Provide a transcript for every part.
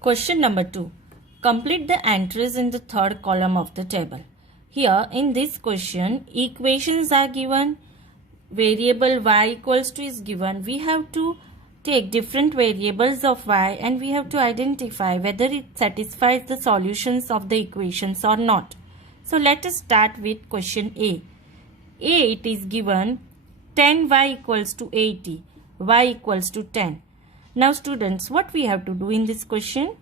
Question number 2. Complete the entries in the third column of the table. Here in this question, equations are given, variable y equals to is given. We have to take different variables of y and we have to identify whether it satisfies the solutions of the equations or not. So let us start with question A. It is given 10y equals to 80, y equals to 10. Now students, what we have to do in this question?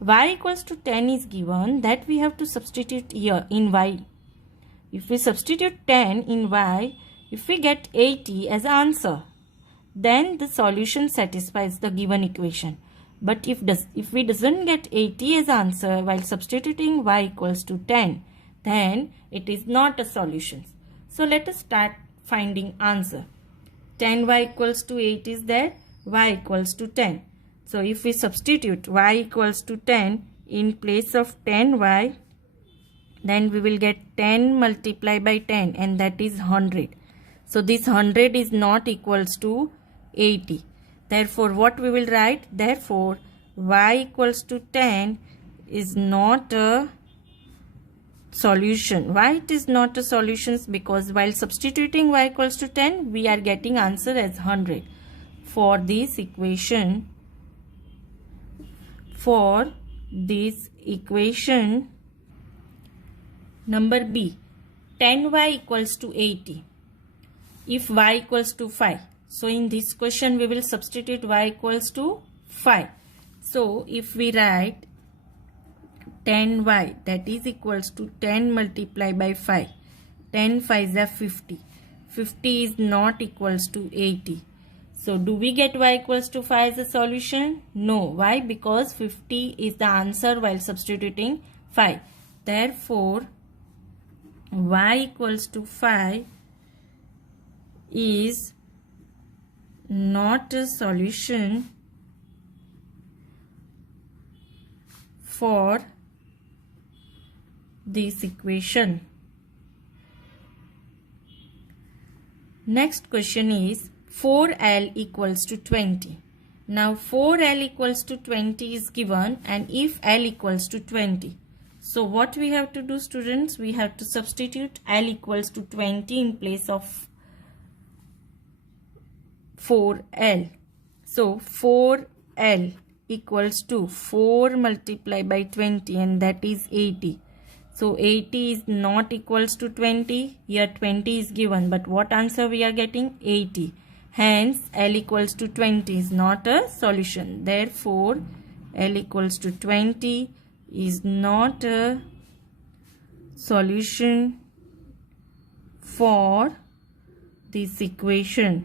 Y equals to 10 is given, that we have to substitute here in y. If we substitute 10 in y, if we get 80 as answer, then the solution satisfies the given equation. But if we doesn't get 80 as answer while substituting y equals to 10, then it is not a solution. So let us start finding answer. 10y equals to 8 is there, y equals to 10. So if we substitute y equals to 10 in place of 10y, then we will get 10 multiplied by 10 and that is 100. So this 100 is not equals to 80. Therefore what we will write? Therefore y equals to 10 is not a solution. Why it is not a solution? Because while substituting y equals to 10, we are getting answer as 100. For this equation number B, 10y equals to 80 if y equals to 5. So in this question we will substitute y equals to 5. So if we write 10y, that is equals to 10 multiplied by 5. 10 5s are 50. 50 is not equals to 80. So do we get y equals to 5 as a solution? No. Why? Because 50 is the answer while substituting 5. Therefore y equals to 5 is not a solution for this equation. Next question is 4L equals to 20. Now 4L equals to 20 is given, and if L equals to 20. So what we have to do, students? We have to substitute L equals to 20 in place of 4L. So 4L equals to 4 multiplied by 20 and that is 80. So 80 is not equals to 20. Here 20 is given, but what answer we are getting? 80. Hence L equals to 20 is not a solution. Therefore L equals to 20 is not a solution for this equation.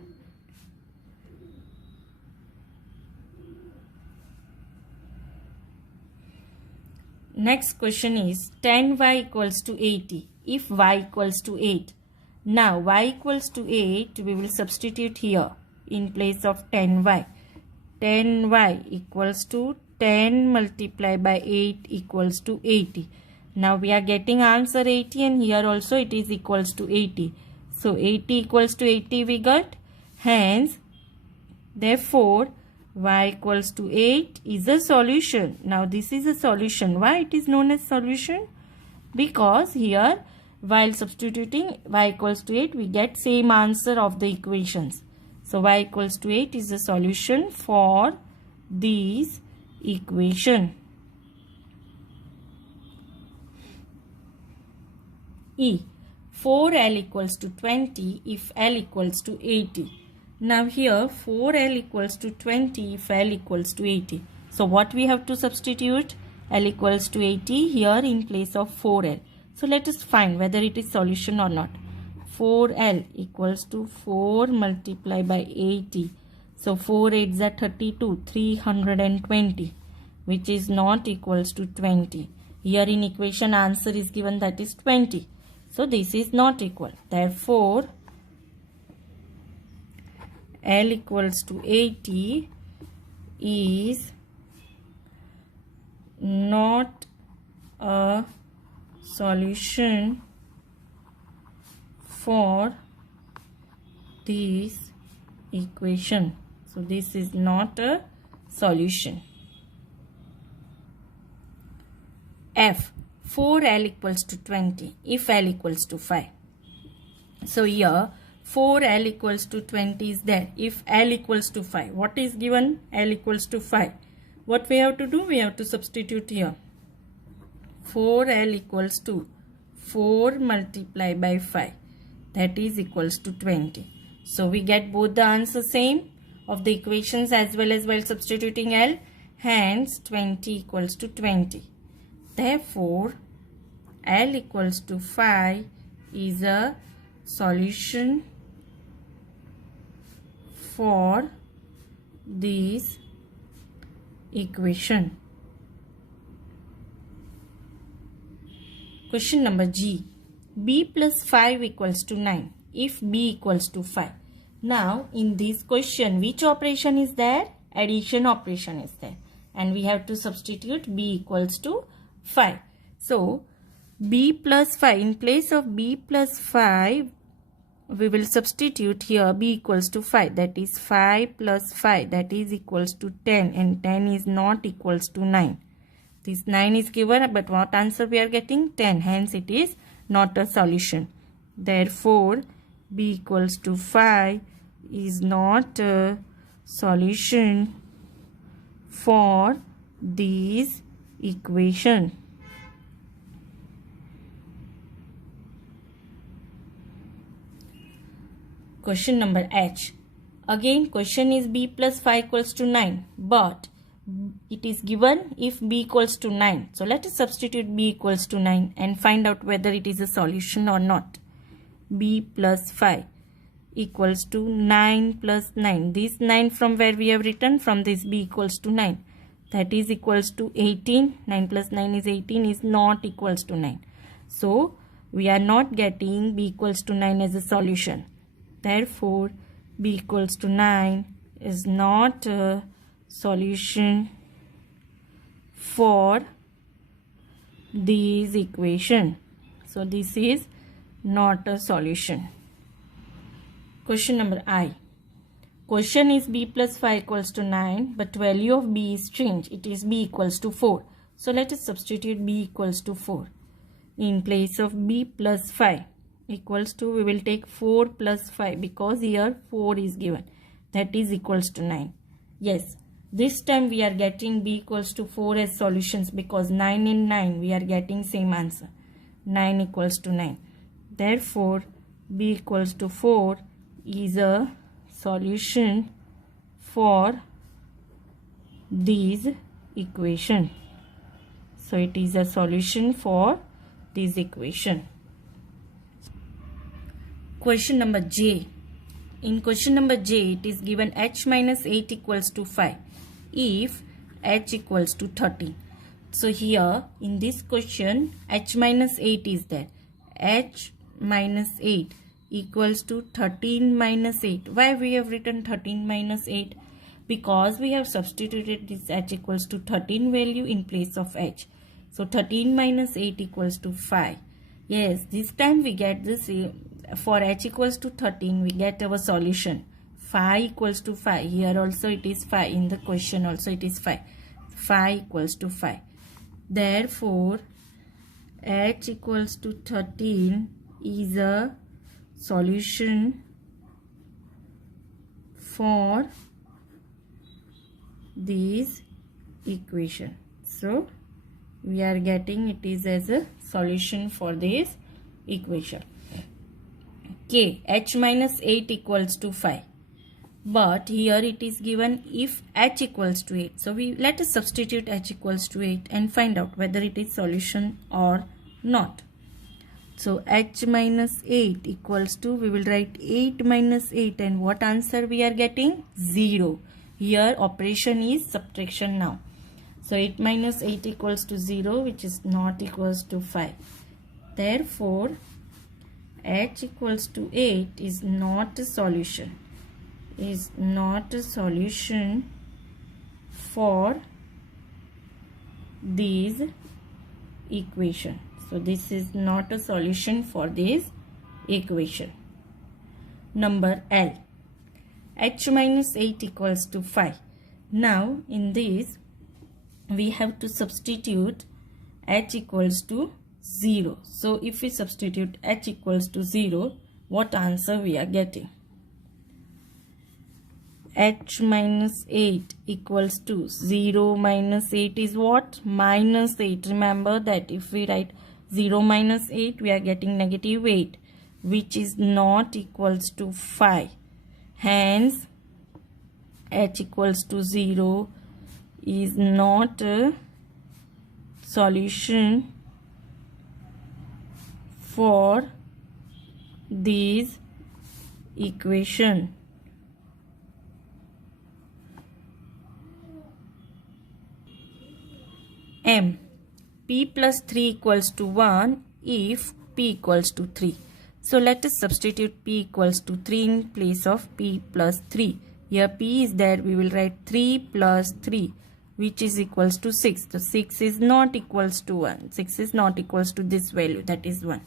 Next question is 10y equals to 80 if y equals to 8. Now y equals to 8 we will substitute here in place of 10y. 10y equals to 10 multiplied by 8 equals to 80. Now we are getting answer 80 and here also it is equals to 80. So 80 equals to 80 we got. Hence therefore y equals to 8 is a solution. Now this is a solution. Why it is known as solution? Because here while substituting y equals to 8 we get same answer of the equations. So y equals to 8 is a solution for these equation. E, 4L equals to 20 if L equals to 80. Now here 4L equals to 20 if L equals to 80. So what we have to substitute? L equals to 80 here in place of 4L. So let us find whether it is solution or not. 4L equals to 4 multiplied by 80. So 4 8s are 32, 320, which is not equals to 20. Here in equation answer is given, that is 20. So this is not equal. Therefore L equals to 80 is not a solution for this equation. So this is not a solution. F, for L equals to 20, if L equals to 5. So here, 4L equals to 20 is there. If L equals to 5, what is given? L equals to 5. What we have to do? We have to substitute here. 4L equals to 4 multiplied by 5. That is equals to 20. So we get both the answers same of the equations as well as while substituting L. Hence 20 equals to 20. Therefore, L equals to 5 is a solution for this equation. Question number G. B plus 5 equals to 9 if B equals to 5. Now in this question, which operation is there? Addition operation is there, and we have to substitute B equals to 5. So B plus 5, in place of B plus 5, we will substitute here B equals to 5, that is 5 plus 5, that is equals to 10, and 10 is not equals to 9. This 9 is given, but what answer we are getting? 10, hence it is not a solution. Therefore, B equals to 5 is not a solution for this equation. Question number H. Again, question is B plus 5 equals to 9, but it is given if B equals to 9. So let us substitute B equals to 9 and find out whether it is a solution or not. B plus 5 equals to 9 plus 9. This 9 from where we have written? From this B equals to 9. That is equals to 18. 9 plus 9 is 18, is not equals to 9. So we are not getting B equals to 9 as a solution. Therefore, B equals to 9 is not a solution for this equation. So this is not a solution. Question number I. Question is B plus 5 equals to 9, but value of B is changed. It is B equals to 4. So let us substitute B equals to 4. In place of B plus 5 equals to, we will take 4 plus 5, because here 4 is given. That is equals to 9. Yes, this time we are getting B equals to 4 as solutions, because 9 and 9 we are getting same answer. 9 equals to 9. Therefore, B equals to 4 is a solution for this equation. So it is a solution for this equation. Question number J. In question number J, it is given h minus 8 equals to 5 if h equals to 13. So here in this question, h minus 8 is there. H minus 8 equals to 13 minus 8. Why we have written 13 minus 8? Because we have substituted this h equals to 13 value in place of h. So 13 minus 8 equals to 5. Yes, this time we get this. For h equals to 13, we get our solution. 5 equals to 5. Here also it is 5. In the question also it is 5. 5 equals to 5. Therefore, h equals to 13 is a solution for this equation. So, we are getting it is as a solution for this equation. K, h minus 8 equals to 5. But here it is given if h equals to 8. So let us substitute h equals to 8 and find out whether it is solution or not. So h minus 8 equals to, we will write 8 minus 8, and what answer we are getting? 0. Here operation is subtraction now. So 8 minus 8 equals to 0, which is not equals to 5. Therefore, h equals to 8 is not a solution. Is not a solution for this equation. So this is not a solution for this equation. Number L. H minus 8 equals to 5. Now in this we have to substitute h equals to 0. So if we substitute h equals to 0, what answer we are getting? H minus 8 equals to 0 minus 8 is what? Minus 8. Remember that if we write 0 minus 8, we are getting negative 8, which is not equals to 5. Hence, h equals to 0 is not a solution for this equation. M. P plus 3 equals to 1 if P equals to 3. So let us substitute P equals to 3 in place of P plus 3. Here P is there, we will write 3 plus 3, which is equals to 6. So 6 is not equals to 1. 6 is not equals to this value, that is 1.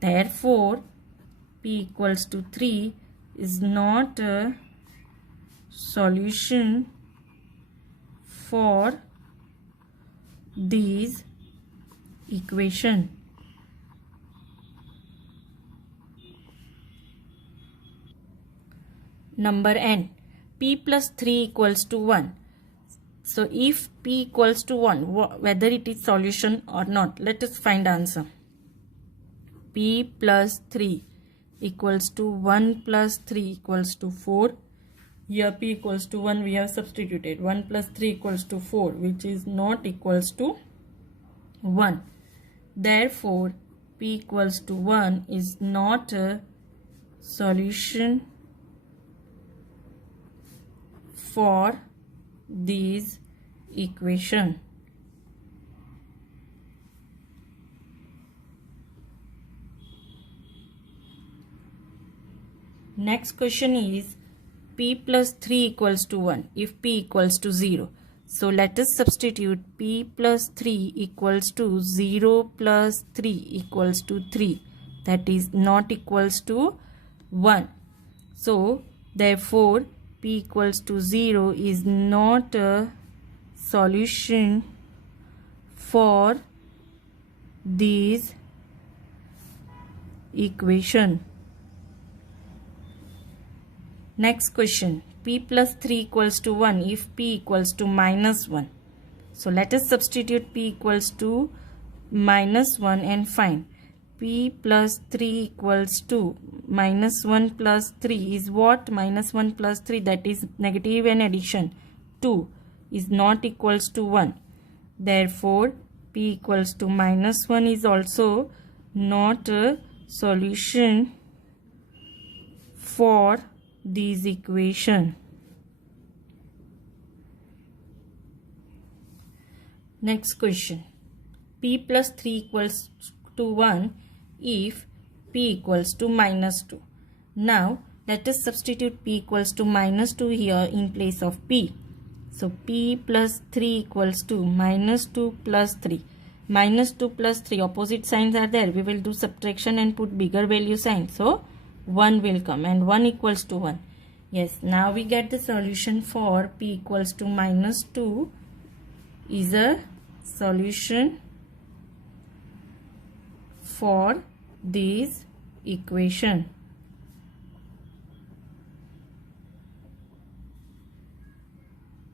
Therefore, P equals to 3 is not a solution for this equation. Number N. P plus 3 equals to 1. So if P equals to 1, whether it is solution or not, let us find answer. P plus 3 equals to 1 plus 3 equals to 4. Here P equals to 1, we have substituted 1 plus 3 equals to 4, which is not equals to 1. Therefore, P equals to 1 is not a solution for this equation. Next question is P plus 3 equals to 1 if P equals to 0. So let us substitute P plus 3 equals to 0 plus 3 equals to 3. That is not equals to 1. So therefore P equals to 0 is not a solution for this equation. Next question. P plus 3 equals to 1 if P equals to minus 1. So let us substitute P equals to minus 1 and find. P plus 3 equals to minus 1 plus 3 is what? Minus 1 plus 3, that is negative and addition. 2 is not equals to 1. Therefore, P equals to minus 1 is also not a solution for this equation. Next question. P plus 3 equals to 1 if P equals to minus 2. Now let us substitute P equals to minus 2 here in place of P. So P plus 3 equals to minus 2 plus 3. Minus 2 plus 3, opposite signs are there. We will do subtraction and put bigger value sign. So 1 will come and 1 equals to 1. Yes, now we get the solution for P equals to minus 2 is a solution for this equation.